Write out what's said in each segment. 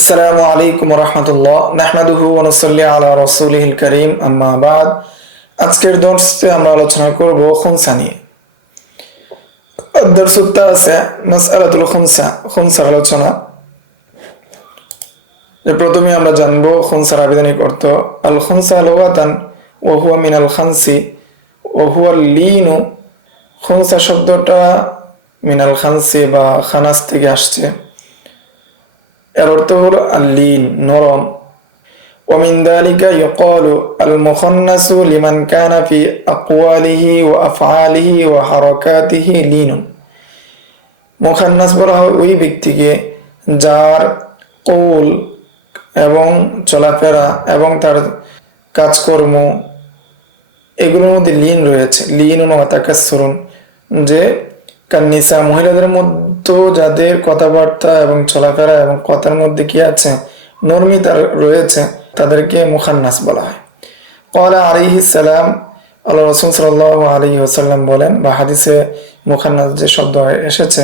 আসসালামু আলাইকুম রাহমাতুল্লাহ নাহমাদুহু ওয়া নুসাল্লি আলা রাসূলিহিল কারীম আম্মা বাদ। আজকের দর্শে আমরা আলোচনা করব খুনসা নিয়ে। الدرس التاسع مسألة الخنثى খুনসার আলোচনা। প্রথমে আমরা জানব খুনসার আবিধানিক অর্থ। আল খুনসা লুগাতান ওয়া হুয়া মিনাল খানসি ওয়া হুয়া লিনু। খুনসা শব্দটা মিনাল খানসি বা খানাস থেকে আসছে। এর অর্থ হলো আল-লিন, নরম। ومن ذلك يقال المخنث لمن كان في أقواله وأفعاله وحركاته لين। মুখান্নাস বলা হয় ওই ব্যক্তিকে যার কৌল এবং চলাফেরা এবং তার কাজকর্ম এগুলোর মধ্যে লিন রয়েছে। লিনুন ওয়া তাকাসসুরুন, যে কান্নিসা মহিলাদের মধ্যে যাদের কথাবার্তা এবং চলাফেরা এবং কথার মধ্যে কি আছে, নরমিতা রয়েছে, তাদেরকে মুখান্নাস বলা হয়। ক্বালা আলাইহিস সালাম, আল্লাহ রাসূল সাল্লাল্লাহু আলাইহি ওয়াসাল্লাম বলেন, বা হাদিসে মুখান্নাস যে শব্দ এসেছে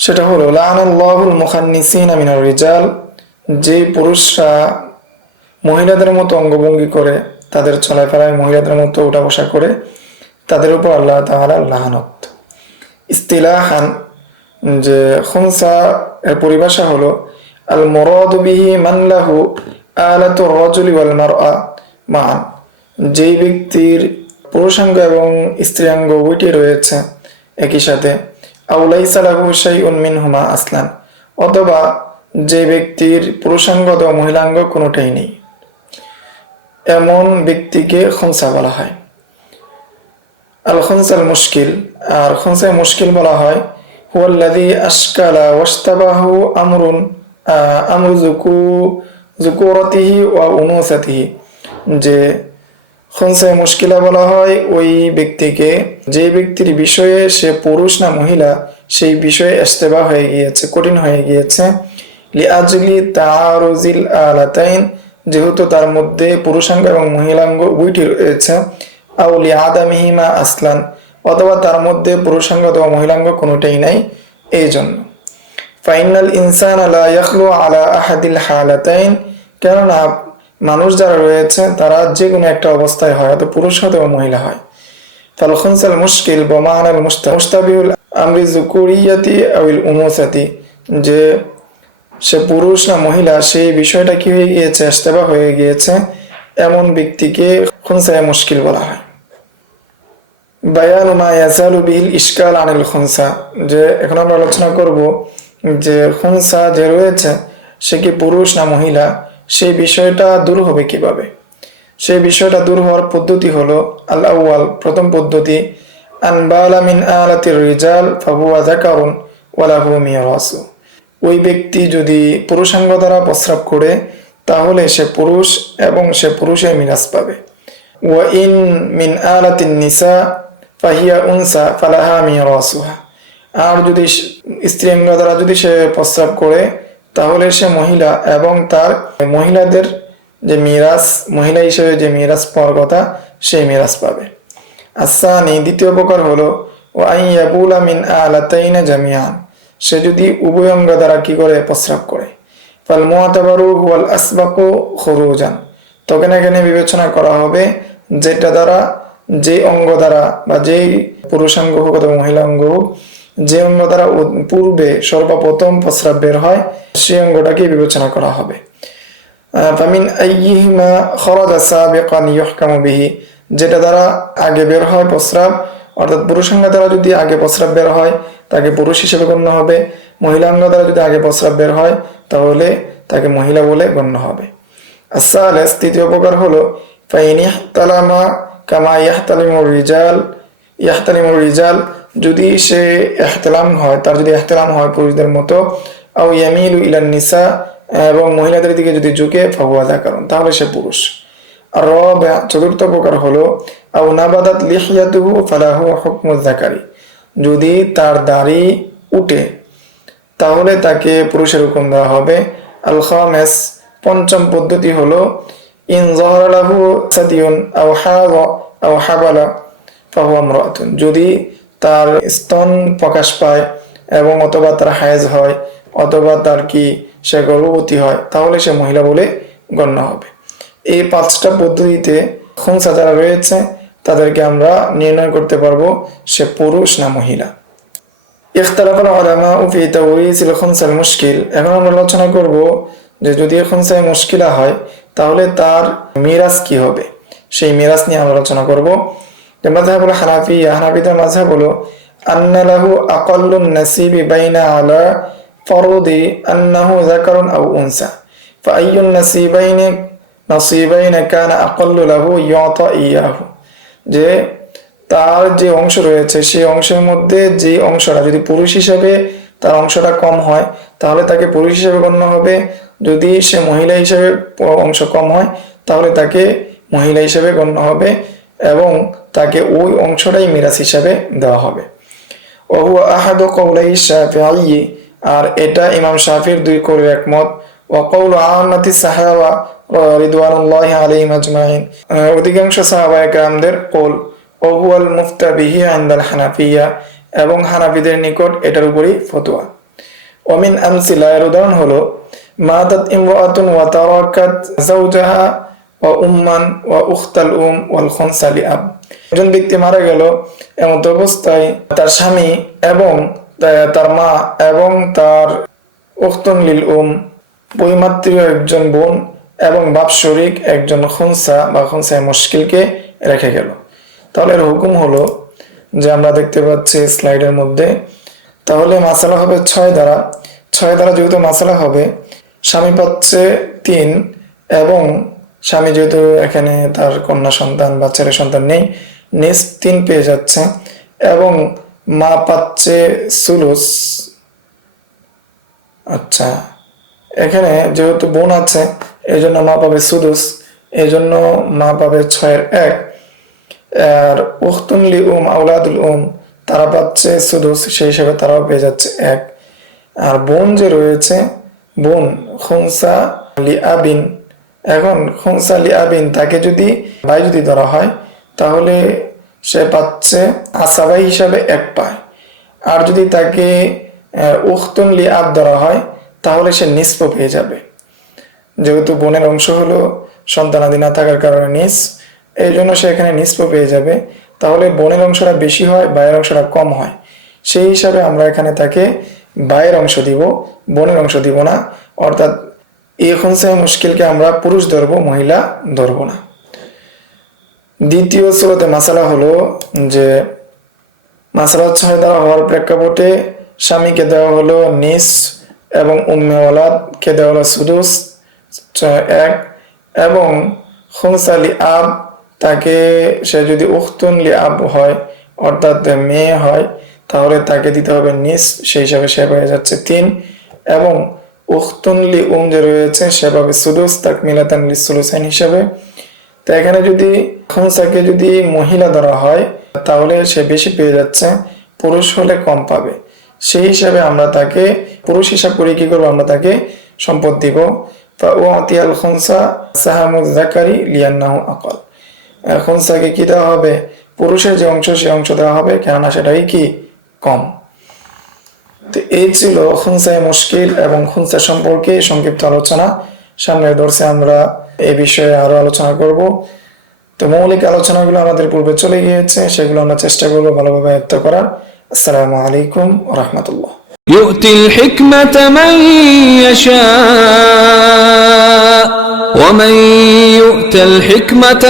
সেটা হলো লাআনাল্লাহুল মুখান্নিসিনা মিনার রিজাল। যে পুরুষরা মহিলাদের মতো অঙ্গভঙ্গি করে, তাদের চলাফেরায় মহিলাদের মতো উঠা বসা করে, তাদের উপর আল্লাহ তাআলার লানত। ইস্তিলাহান, যে খুনসা এর পরিভাষা হলো আল মুরাদু বিহি মান লাহু আলাতু রাজুলি ওয়াল মারআ মান। যেই ব্যক্তির পুরুষাঙ্গ এবং স্ত্রীয়াঙ্গ উভয়টি রয়েছে একই সাথে। আও লাইসা লাহু শাইউন মিনহুমা আসলান, অথবা যে ব্যক্তির পুরুষাঙ্গ অথবা মহিলাঙ্গ কোনোটাই নেই, এমন ব্যক্তিকে খুনসা বলা হয়। আল খুনসাল মুশকিল, আর খুনসায় মুশকিল বলা হয় হুয়াল্লাযী আশকালা ওয়াশতাবাহু আমরু যুকুরাতিহি ওয়া উনুসাতিহি। যে খুনসায় মুশকিলা বলা হয় ওই ব্যক্তিকে যে ব্যক্তির বিষয়ে সে পুরুষ না মহিলা সেই বিষয়ে ইশতিবা হয়ে গিয়েছে, কঠিন হয়ে গিয়েছে। লিআজলি তাআরুজিল আলাতাইন, যেহেতু তার মধ্যে পুরুষাঙ্গ এবং মহিলাঙ্গ উভয়টি রয়েছে। আও লিআদামিহিমা আসলান, অথবা তার মধ্যে পুরুষাঙ্গ অথবা মহিলাঙ্গ কোনোটাই নাই, এই জন্য। ফাইনাল ইনসানা লা ইয়াখলু আলা আহাদিল হালাতাইন, কেননা মানুষ যারা রয়েছে তারা যে কোনো একটা অবস্থায় হয়, অথবা পুরুষ অথবা মহিলা হয়। ফাল খুনসাল মুশকিল ওয়া মা'নাল মুস্তাবিহুল আমরি যুকুরিয়াতি আওয়াল উনুসাতি, যে সে পুরুষ না মহিলা সেই বিষয়টা কি হয়ে গিয়েছে, ইশতিবা হয়ে গিয়েছে, এমন ব্যক্তিকে খুনসায় মুশকিল বলা হয়। বায়ানু মা ইয়াজালু বিল ইশকাল আনিল খুনসা, যে এখন আমরা আলোচনা করব যে খুনসা যে রয়েছে সে কি পুরুষ না মহিলা, সেই বিষয়টা দূর হবে কিভাবে। সেই বিষয়টা দূর হওয়ার পদ্ধতি হলো আল আউয়াল, প্রথম পদ্ধতি, আন বালা মিন আলাতির রিজাল ফাহুয়া যাকারুন ওয়া লাহু মিরাসু। ওই ব্যক্তি যদি পুরুষাঙ্গ দ্বারা প্রস্রাব করে তাহলে সে পুরুষ এবং সে পুরুষের মিরাস পাবে। ওয়া ইন মিন আলাতিন নিসা ফাহিয়া উনসা ফালাহা মিরাসুহা। আর যদি স্ত্রীলিঙ্গ দ্বারা যদি সে প্রস্রাব করে তাহলে সে মহিলা এবং তার মহিলাদের যে মিরাস, মহিলা হিসেবে যে মিরাস পাওয়ার কথা সেই মিরাস পাবে। আসানি, দ্বিতীয় প্রকার হলো ওয়া আন ইয়াবুলা মিন আলাতাইনা জামিআন, সে যদি উভয় অঙ্গ দ্বারা কি করে, প্রস্রাব করে। ফাল মুআতাবারু ওয়াল আসবাকু খুরুজান, তখন এখানে বিবেচনা করা হবে যেটা দ্বারা, যে অঙ্গ দ্বারা বা যেই পুরুষাঙ্গ হোক অথবা মহিলা অঙ্গ হোক, যে অঙ্গ দ্বারা পূর্বে সর্বপ্রথম প্রস্রাব বের হয় সেই অঙ্গটাকে বিবেচনা করা হবে। ফামিন আইয়িহিমা খরাজা সাবিকান ইহকামু বিহি, যেটা দ্বারা আগে বের হয় প্রস্রাব, অর্থাৎ পুরুষাঙ্গ দ্বারা যদি আগে প্রস্রাব বের হয় তাকে পুরুষ হিসেবে গণ্য হবে, মহিলাঙ্গ দ্বারা যদি আগে প্রস্রাব বের হয় তাহলে তাকে মহিলা বলে গণ্য হবে। আসালেস, তৃতীয় প্রকার হলো ফাইন ইহতালামা কামা ইয়াহতালিমুর রিজাল, যদি সে ইহতিলাম হয়, তার যদি ইহতিলাম হয় পুরুষদের মতো, আও ইয়ামিলু ইলান নিসা, এবং মহিলাদের দিকে যদি ঝুঁকে, ফাহুয়া যাকারুন, তাহলে সে পুরুষ। আর রাবিআ, চতুর্থ প্রকার হলো আও নাবাদাত লিহিয়াতুহু ফালাহু হুকমুজ যাকারি, যদি তার দাড়ি উঠে তাহলে তাকে পুরুষের হুকুম দেওয়া হবে। আল খামিস, পঞ্চম পদ্ধতি হলো ইন যাহারা লাহু সাদিয়ুন আও হাযা আও হাবালা ফাহুয়া ইমরাআতুন, যদি তার স্তন প্রকাশ পায় এবং অথবা তার হায়েজ হয় অথবা তার কি সে গর্ভবতী হয় তাহলে সে মহিলা বলে গণ্য হবে। এই 5টা পদ্ধতিতে খুনসা যারা রয়েছে তাদেরকে আমরা নির্ণয় করতে পারবো সে পুরুষ না মহিলা। ইখতালাফাল উলামা ফি তাওরিসিল খুনসাল মুশকিল। এখন আমরা আলোচনা করব যে যদি খুনসায়ে মুশকিলা হয় তাহলে তার মিরাস কি হবে, সেই মিরাস নিয়ে আমরা আলোচনা করব। যে মাযহাবুল হানাফিয়া, হানাফিদের মাযহাব হলো আন্না লাহু আকাল্লুন নাসিবি বাইনা আলা ফরদি আন্নাহু যাকারুন আও উনসা ফাআইয়ুন নাসিবাইনি কানা আকাল্লু লাহু ইউতা ইয়াহু। যে তার যে অংশ রয়েছে সেই অংশের মধ্যে যে অংশটা যদি পুরুষ হিসাবে তার অংশটা কম হয় তাহলে তাকে পুরুষ হিসাবে গণ্য হবে, যদি সে মহিলা হিসাবে অংশ কম হয় তাহলে তাকে মহিলা হিসাবে গণ্য হবে এবং তাকে ওই অংশটাই মিরাস হিসাবে দেওয়া হবে। ওহুয়া আহাদু কওলাই শাফিঈ, আর এটা ইমাম শাফির 2 কৌলের একমত। ওয়া কওলু আম্মাতিস সাহাবা রিদওয়ানুল্লাহি আলাইহিম আজমাইন, অধিকাংশ সাহাবায়ে কেরামদের কওল। ওহুয়াল মুফতা বিহি ইনদাল হানাফিয়া, এবং হানাফিদের নিকট এটার উপরই ফতোয়া। ওমিন আমসিলা, এর উদাহরণ হলো মাতাত ইমরাতুন ওয়া তারাকাত যাওজাহা ওয়া উম্মান ওয়া উখতাল ওয়াল খুনসা লিআব। একজন ব্যক্তি মারা গেল এমত অবস্থায় তার স্বামী এবং তার মা এবং তার উখতুন লিল বৈমাত্রীয় একজন বোন এবং বাপশরিক একজন খুনসা বা খুনসায়ে মুশকিলকে রেখে গেল। তাহলে এর হুকুম হলো যে আমরা দেখতে পাচ্ছি স্লাইডের মধ্যে, তাহলে মাসালা হবে 6 দ্বারা। 6 দ্বারা যেহেতু মাসালা হবে, স্বামী পাচ্ছে 3 এবং স্বামী যেহেতু এখানে তার কন্যা সন্তান বা ছেলে সন্তান নেই, নিস 3 পেয়ে যাচ্ছে এবং মা পাচ্ছে সুলুস। আচ্ছা, এখানে যেহেতু বোন আছে এই জন্য মা পাবে সুদুস, এই জন্য মা পাবে 6/1। আর উখতুন লি আওলাদুল তারা পাচ্ছে সুদুস, সেই হিসাবে তারাও পেয়ে যাচ্ছে 1। আর বোন যে রয়েছে, বোন খুনসা লি আবিন, এখন খুনসা লি আবিন তাকে যদি ভাই যদি ধরা হয় তাহলে সে পাচ্ছে আসাবাই হিসাবে 1 পায়। আর যদি তাকে উখতুন লি আব ধরা হয় তাহলে সে নিসফ পেয়ে যাবে। যেহেতু বোনের অংশ হলো সন্তানাদি না থাকার কারণে নিস, এই জন্য সে এখানে নিসফ পেয়ে যাবে। তাহলে বোনের অংশটা বেশি হয়, ভাইয়ের অংশটা কম হয়, সেই হিসাবে আমরা এখানে তাকে ভাইয়ের অংশ দিব, বোনের অংশ দিব না। অর্থাৎ এই খুনসায়ে মুশকিলকে আমরা পুরুষ ধরবো, মহিলা ধরবো না। দ্বিতীয় সূরাতে মাসালা হলো যে মাসালা 6 দ্বারা হওয়ার প্রেক্ষাপটে স্বামীকে দেওয়া হলো নিস এবং উম্মে ওয়ালাদকে দেওয়া হলো সুদুস 1 এবং খুনসা লি আব তাকে সে যদি উখতুন লি আব হয় অর্থাৎ মেয়ে হয় তাহলে তাকে দিতে হবে নিস, সেই হিসাবে সে পেয়ে যাচ্ছে 3 এবং উখতুন লি যে রয়েছে সে পাবে সুদুস তাকমিলাতান লিসুলুসাইন হিসাবে। তো এখানে যদি খুনসাকে যদি মহিলা ধরা হয় তাহলে সে বেশি পেয়ে যাচ্ছে, পুরুষ হলে কম পাবে, সেই হিসাবে আমরা তাকে পুরুষ হিসাব করে কি করবো, আমরা তাকে সম্পদ দিব। ফাউতিয়াল খুনসা সাহামুজ যাকারি লিয়ান্নাহু আকাল, খুনসাকে কি দেওয়া হবে, পুরুষের যে অংশ সেই অংশ দেওয়া হবে, কেননা সেটাই কি কম। তো এই ছিল খুনসায়ে মুশকিল এবং খুনসা সম্পর্কে সংক্ষিপ্ত আলোচনা। সামনের দর্শে আমরা এই বিষয়ে আরো আলোচনা করব। তো মৌলিক আলোচনাগুলো আমাদের পূর্বে চলে গিয়েছে, সেগুলো আমরা চেষ্টা করবো ভালোভাবে আয়ত্ত করার। আসসালামু আলাইকুম ওয়া রাহমাতুল্লাহ। يؤتي الحكمة من يشاء ومن يؤت الحكمة